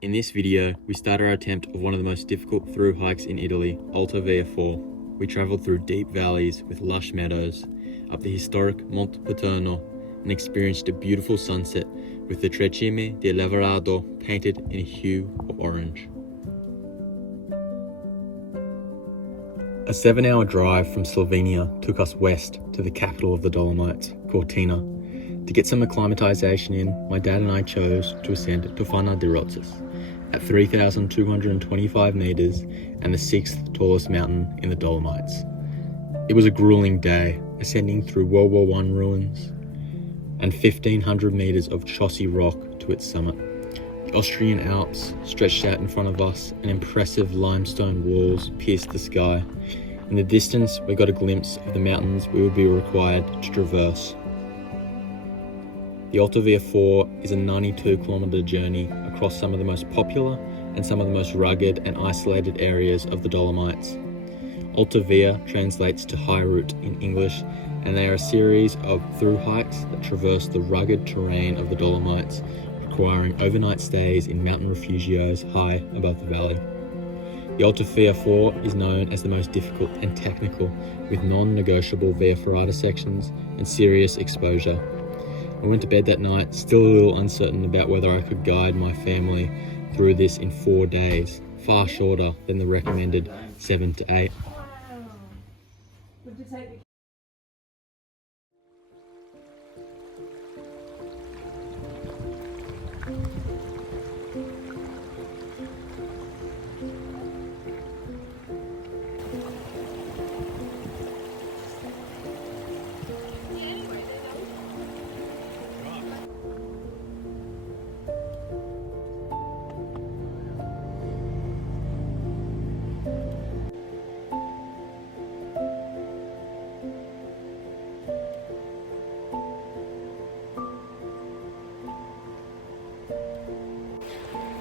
In this video, we start our attempt of one of the most difficult through hikes in Italy, Alta Via 4. We travelled through deep valleys with lush meadows, up the historic Monte Paterno, and experienced a beautiful sunset with the Tre Cime di Lavaredo painted in a hue of orange. A 7-hour drive from Slovenia took us west to the capital of the Dolomites, Cortina. To get some acclimatisation in, my dad and I chose to ascend Tofana di Rozzes at 3,225 metres and the 6th tallest mountain in the Dolomites. It was a gruelling day, ascending through World War I ruins and 1,500 metres of chossy rock to its summit. The Austrian Alps stretched out in front of us, and impressive limestone walls pierced the sky. In the distance, we got a glimpse of the mountains we would be required to traverse. The Alta Via 4 is a 92-kilometre journey across some of the most popular and some of the most rugged and isolated areas of the Dolomites. Alta Via translates to high route in English, and they are a series of through hikes that traverse the rugged terrain of the Dolomites, requiring overnight stays in mountain refugios high above the valley. The Alta Via 4 is known as the most difficult and technical, with non-negotiable via ferrata sections and serious exposure. I went to bed that night, still a little uncertain about whether I could guide my family through this in 4 days, far shorter than the recommended 7 to 8.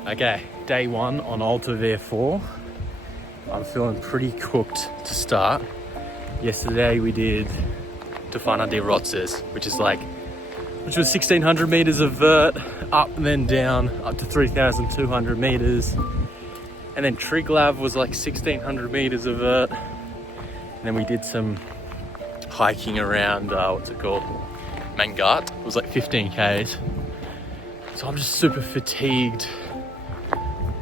Okay, day one on Alta Via 4. I'm feeling pretty cooked to start. Yesterday we did Tofana di Rozzes, which was 1,600 meters of vert, up and then down, up to 3,200 meters. And then Triglav was 1,600 meters of vert. And then we did some hiking around, Mangat. It was 15 Ks. So I'm just super fatigued.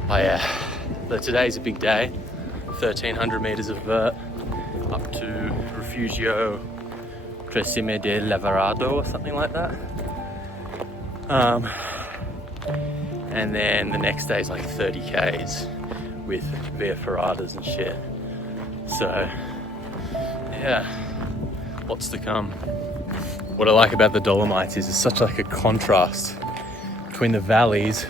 Oh yeah, but today's a big day. 1,300 meters of vert up to Rifugio Tre Cime di Lavaredo or something like that. And then the next day is 30 Ks with via ferratas and shit. So yeah, lots to come. What I like about the Dolomites is it's such a contrast between the valleys,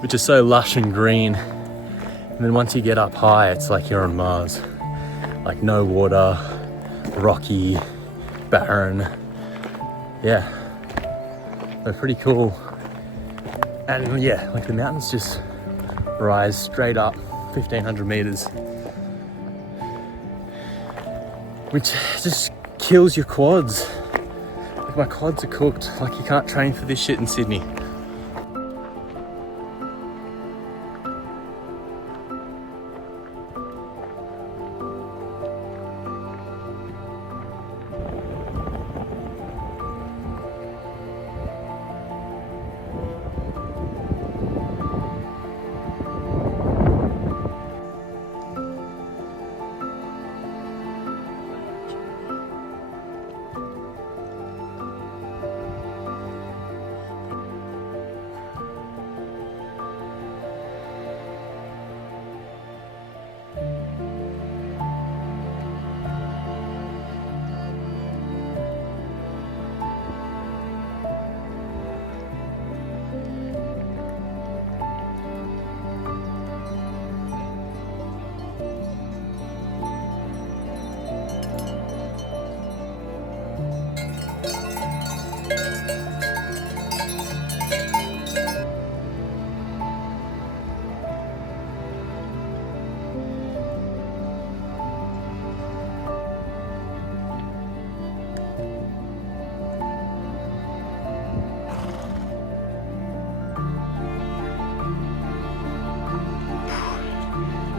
which are so lush and green, and then once you get up high, it's like you're on Mars. No water, rocky, barren. Yeah, they're pretty cool. And yeah, the mountains just rise straight up 1,500 meters, which just kills your quads. My quads are cooked. You can't train for this shit in Sydney.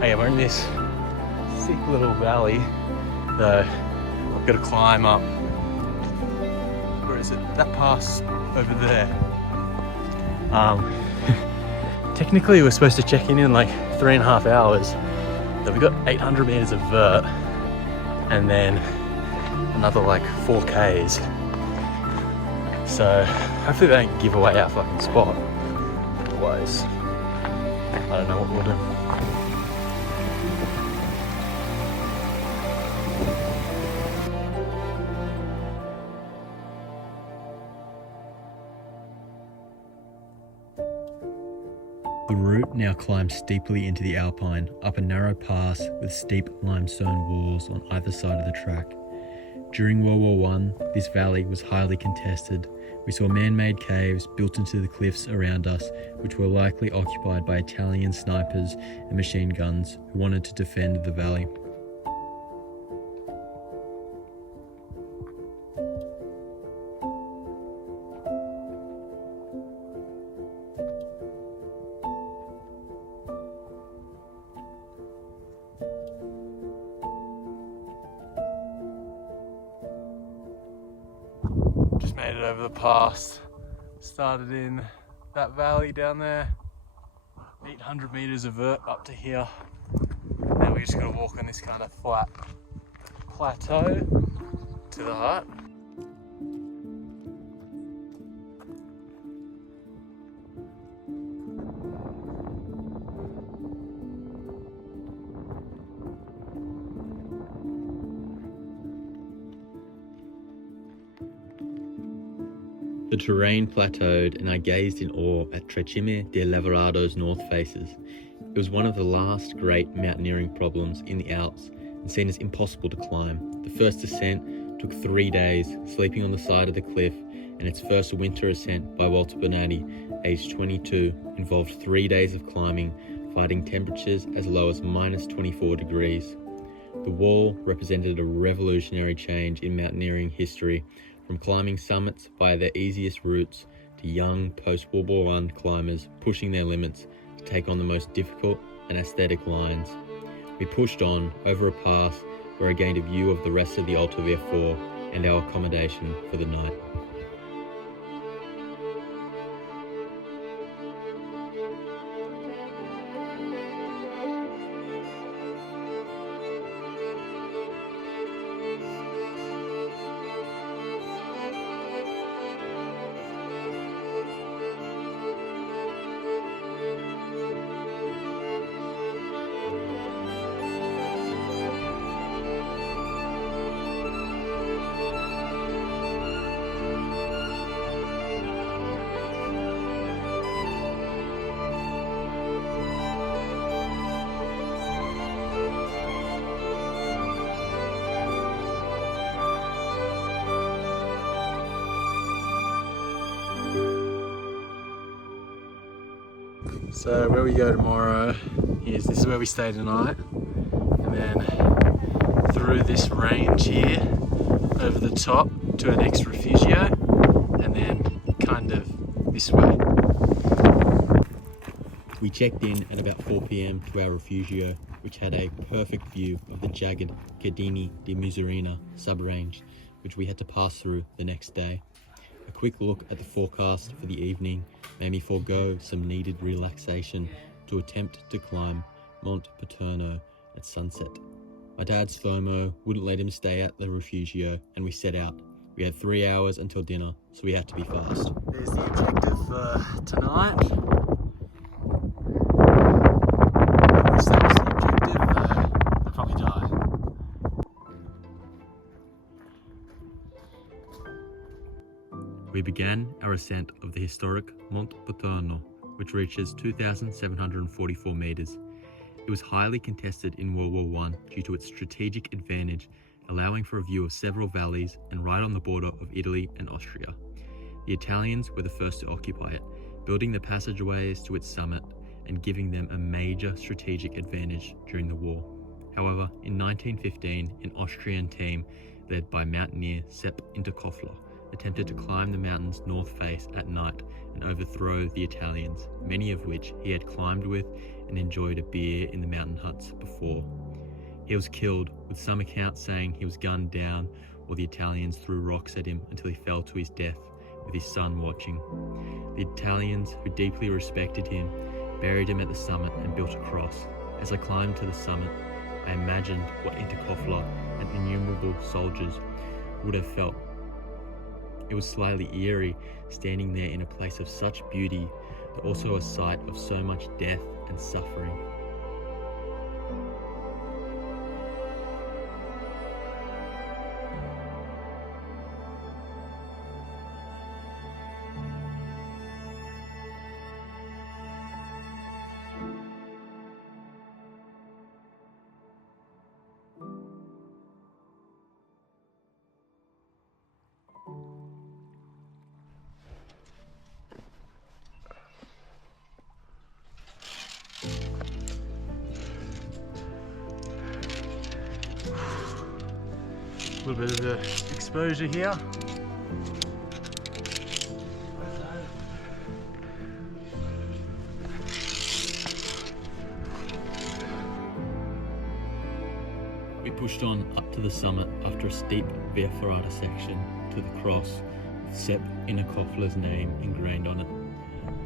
Hey, we're in this sick little valley that I've got to climb up. Where is it? That pass over there. Technically we're supposed to check in like 3.5 hours, but we got 800 meters of vert and then another like 4Ks. So hopefully they don't give away our fucking spot. Otherwise, I don't know what we'll do. The route now climbs steeply into the Alpine, up a narrow pass with steep limestone walls on either side of the track. During World War I, this valley was highly contested. We saw man-made caves built into the cliffs around us, which were likely occupied by Italian snipers and machine guns who wanted to defend the valley. Just made it over the pass. Started in that valley down there. 800 meters of vert up to here. Now we just gotta walk on this kind of flat plateau to the hut. The terrain plateaued and I gazed in awe at Tre Cime di Lavaredo's north faces. It was one of the last great mountaineering problems in the Alps and seen as impossible to climb. The first ascent took 3 days, sleeping on the side of the cliff, and its first winter ascent by Walter Bonatti, aged 22, involved 3 days of climbing, fighting temperatures as low as -24 degrees. The wall represented a revolutionary change in mountaineering history, from climbing summits via their easiest routes to young post-World War I climbers pushing their limits to take on the most difficult and aesthetic lines. We pushed on over a pass where I gained a view of the rest of the Alta Via 4 and our accommodation for the night. So where we go tomorrow is, this is where we stay tonight, and then through this range here, over the top to our next Rifugio, and then kind of this way. We checked in at about 4 PM to our Rifugio, which had a perfect view of the jagged Cardini di Misurina sub-range, which we had to pass through the next day. A quick look at the forecast for the evening made me forego some needed relaxation to attempt to climb Monte Paterno at sunset. My dad's FOMO wouldn't let him stay at the Rifugio, and we set out. We had 3 hours until dinner, so we had to be fast. There's the objective for tonight. If that is the objective, I'll probably die. We began our ascent of the historic Monte Paterno, which reaches 2,744 meters. It was highly contested in World War I due to its strategic advantage, allowing for a view of several valleys and right on the border of Italy and Austria. The Italians were the first to occupy it, building the passageways to its summit and giving them a major strategic advantage during the war. However, in 1915, an Austrian team led by mountaineer Paternkofel attempted to climb the mountain's north face at night and overthrow the Italians, many of which he had climbed with and enjoyed a beer in the mountain huts before. He was killed, with some accounts saying he was gunned down or the Italians threw rocks at him until he fell to his death, with his son watching. The Italians, who deeply respected him, buried him at the summit and built a cross. As I climbed to the summit, I imagined what Paternkofel and innumerable soldiers would have felt. It was slightly eerie, standing there in a place of such beauty, but also a site of so much death and suffering. A little bit of the exposure here. We pushed on up to the summit after a steep Via Ferrata section to the cross with Sepp Paternkoffel's name ingrained on it.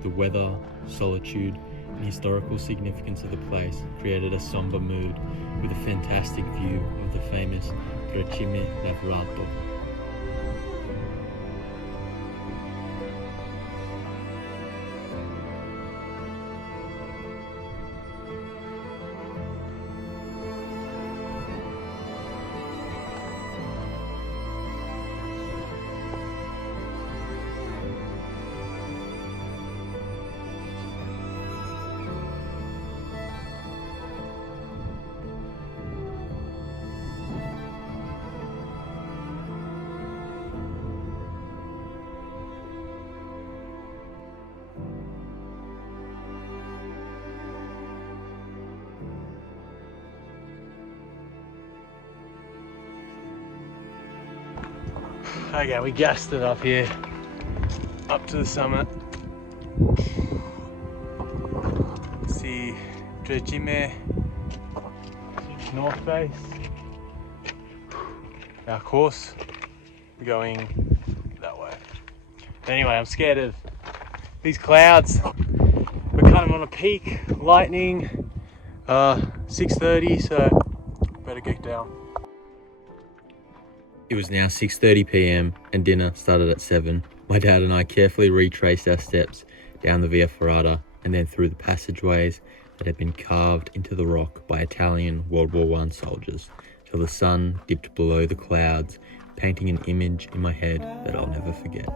The weather, solitude, and historical significance of the place created a somber mood with a fantastic view of the famous Tre Cime di Lavaredo. Okay, we gassed it up here, up to the summit. See Tre Cime, north face. Our course, we're going that way. Anyway, I'm scared of these clouds. We're kind of on a peak, lightning, 6:30, so better get down. It was now 6:30 p.m. and dinner started at 7. My dad and I carefully retraced our steps down the Via Ferrata and then through the passageways that had been carved into the rock by Italian World War I soldiers, till the sun dipped below the clouds, painting an image in my head that I'll never forget.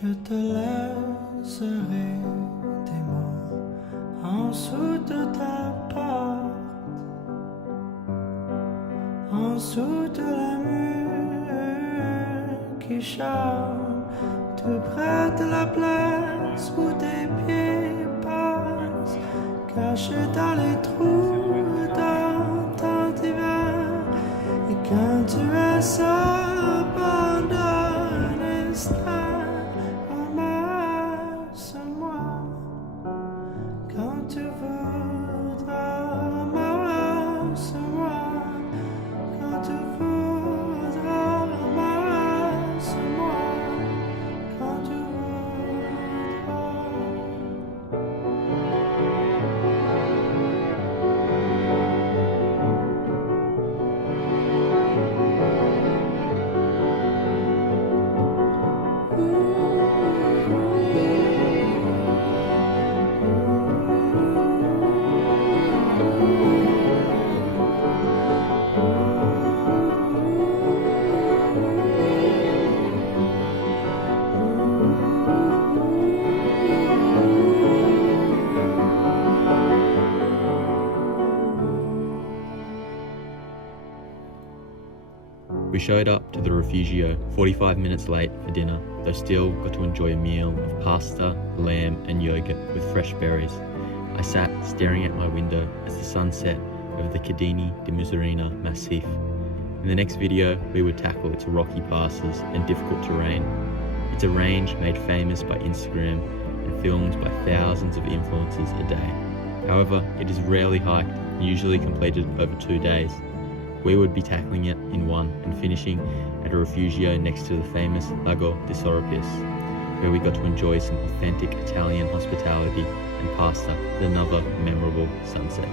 Je te laisserai des mots en dessous de ta porte, en dessous de la mur qui chante, tout près de la place où tes pieds passent, cachés dans les trous dans ton hiver. Et quand tu es seul, abandonné, quand tu voudras. We showed up to the Rifugio 45 minutes late for dinner, though still got to enjoy a meal of pasta, lamb and yogurt with fresh berries. I sat staring out my window as the sun set over the Cadini di Misurina Massif. In the next video, we would tackle its rocky passes and difficult terrain. It's a range made famous by Instagram and filmed by thousands of influencers a day. However, it is rarely hiked and usually completed over 2 days. We would be tackling it in one and finishing at a refugio next to the famous Lago di Soropis, where we got to enjoy some authentic Italian hospitality and pasta with another memorable sunset.